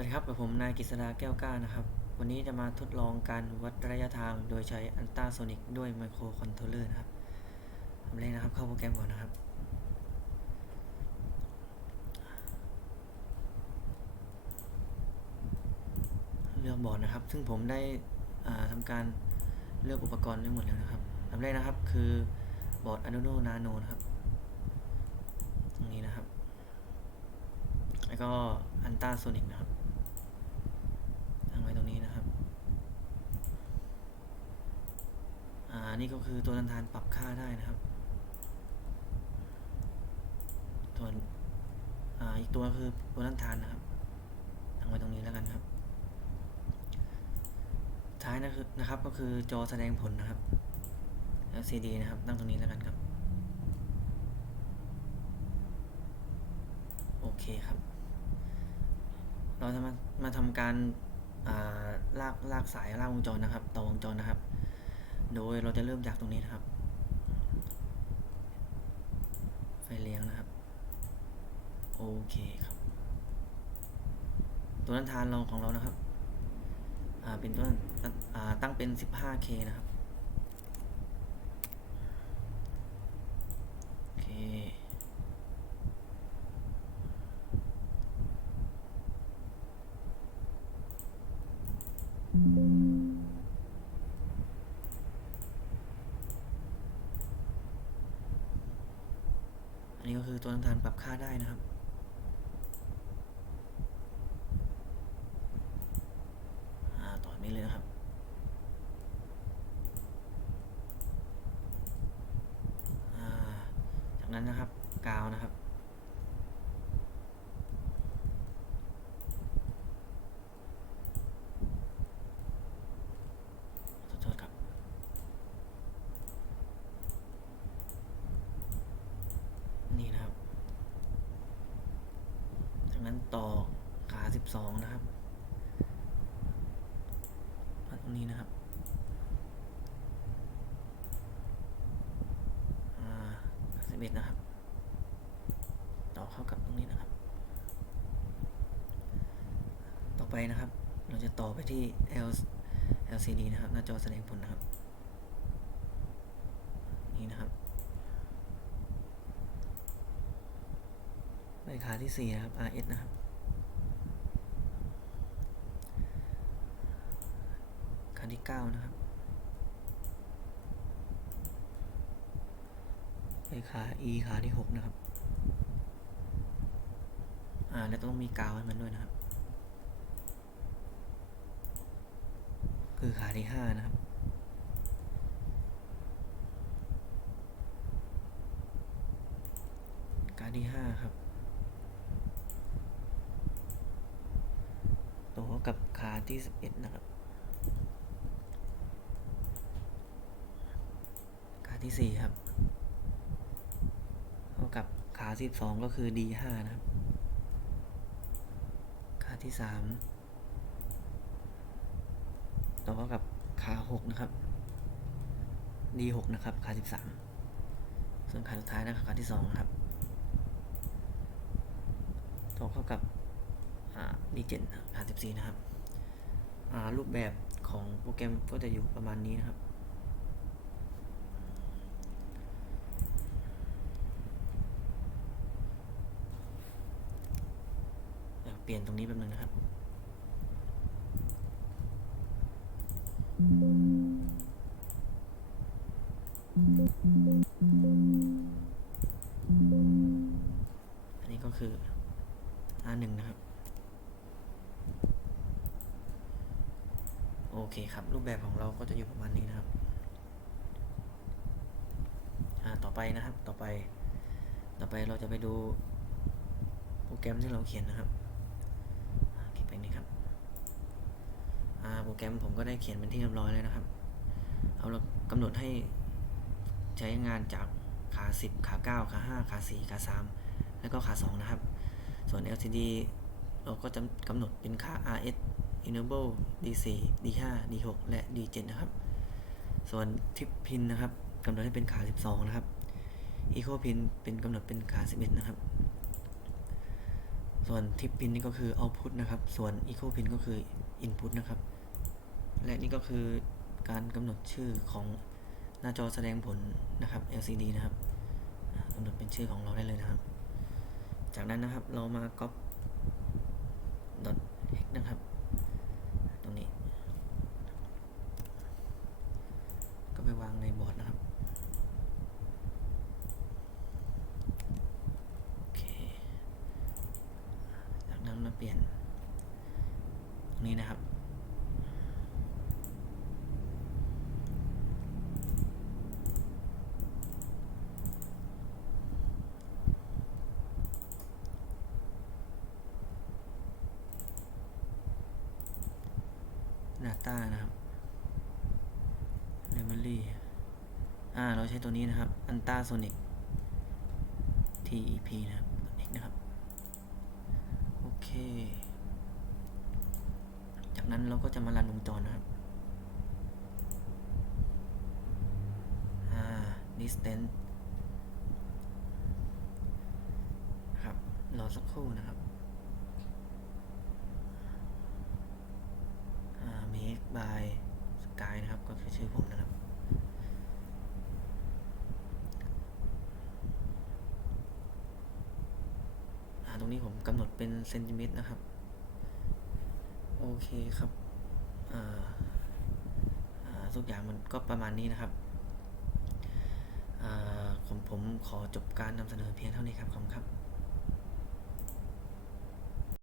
วัสดีครับกับผมนายกฤษดาแก้วกล้านะครับ วันนี้จะมาทดลองการวัดระยะทางโดยใช้อันต้าโซนิกด้วยไมโครคอนโทรลเลอร์นะครับทำเลยนะครับเข้าโปรแกรมก่อนนะครับ เลือกบอร์ดนะครับ ซึ่งผมได้อ่าทำการเลือกอุปกรณ์ได้หมดแล้วนะครับอันแรกนะครับคือบอร์ด Arduino Nano นะครับ ตรงนี้นะครับ แล้วก็อันต้าโซนิกนะครับตั้งไว้ตรงนี้นะครับ อ่า นี่ก็คือตัวต้นทานปรับค่าได้นะครับส่วออีกตัวคือตัวต้นทานนะครับตั้งไว้ตรงนี้แล้วกันครับ ท้ายนะคือนะครับก็คือจอแสดงผลนะครับ LCD นะครับตั้งตรงนี้แล้วกันครับ โอเคครับ เราจะมามาทำการาลากลากสายลากวงจรนะครับ ต่อวงจรนะครับ โดยเราจะเริ่มจากตรงนี้นะครับ ไฟเลี้ยงนะครับ โอเคครับ ตัวนั้นทานเราของเรานะครับ อ่า เป็นตัวนั้นอ่าตั้งเป็น 15K นะครับ โอเค อันนี้ก็คือตัวต้านทานปรับค่าได้นะครับอ่าต่อนี้เลยนะครับอ่าจากนั้นนะครับกาวนะครับ ขอโทษครับ นี่นะครับ จากนั้นต่อขา12นะครับมาตรงนี้นะครับอ่า11นะครับ ต่อเข้ากับตรงนี้นะครับ ต่อไปนะครับ เราจะต่อไปที่ L LCD นะครับ หน้าจอแสดงผลนะครับ นี่นะครับ ไป ขาที่ 4 นะครับ RS นะครับ ขาที่ 9 นะครับไปขา E ขาที่ 6 นะครับ อ่า แล้วต้องมีกาวให้มันด้วยนะครับ คือขาที่ 5 นะครับขาที่ 5 ครับ ต่อกับขาที่ 11 นะครับขาที่ 4 ครับ เท่ากับขา12 ก็คือ D5 นะครับขาที่ 3 ต่อเข้ากับขา6 นะครับ D6 นะครับขา13 ส่วนขาสุดท้ายนะครับขาที่ 2 ครับต่อเข้ากับ อ่า D7 นะครับขา14นะครับรูปแบบของโปรแกรมก็จะอยู่ประมาณนี้นะครับเดี๋ยวเปลี่ยนตรงนี้แป๊บนึงนะครับอันนี้ก็คือ R1 นะครับ โอเคครับ รูปแบบของเราก็จะอยู่ประมาณนี้นะครับต่อไปนะครับต่อไป ต่อไปเราจะไปดูโปรแกรมที่เราเขียนนะครับคลิกไปนี่ครับโปรแกรมผมก็ได้เขียนเป็นที่เรียบร้อยแล้วนะครับ เอาเรากำหนดให้ใช้งานจากขา 10 ขา 9 ขา 5 ขา 4 ขา 3 แล้วก็ขา 2 นะครับ ส่วน LCD เราก็จะกำหนดเป็นขา RS Enable D4 D5 D6 และ D7 นะครับ ส่วนทิปพินนะครับกำหนดให้เป็นขา 12 นะครับ Eco Pin เป็นกำหนดเป็นขา 11 นะครับ ส่วนทิปพินนี่ก็คือ output นะครับ ส่วน echo pin ก็คือ input นะครับ และนี่ก็คือการกำหนดชื่อของหน้าจอแสดงผลนะครับ LCD นะครับกำหนดเป็นชื่อของเราได้เลยนะครับ จากนั้นนะครับเรามา copy x นะครับ ตรงนี้ ก็ไปวางในบอร์ดนะครับ โอเค จากนั้น มาเปลี่ยนนี้นะครับ Data นะครับ Memory อ่า เราใช้ตัวนี้นะครับ Ultrasonic TEP นะครับตัวนี้นะครับ เค จากนั้นเราก็จะมารันวงจรนะครับอ่า distance ครับ รอสักครู่นะครับ อ่า make by sky นะครับ ก็คือชื่อผมนะครับ อ่า ตรงนี้ ผมกำหนดเป็นเซนติเมตรนะครับ โอเคครับอ่าอ่าทุกอย่างมันก็ประมาณนี้นะครับผมผมขอจบการนำเสนอเพียงเท่านี้ครับขอบคุณครับ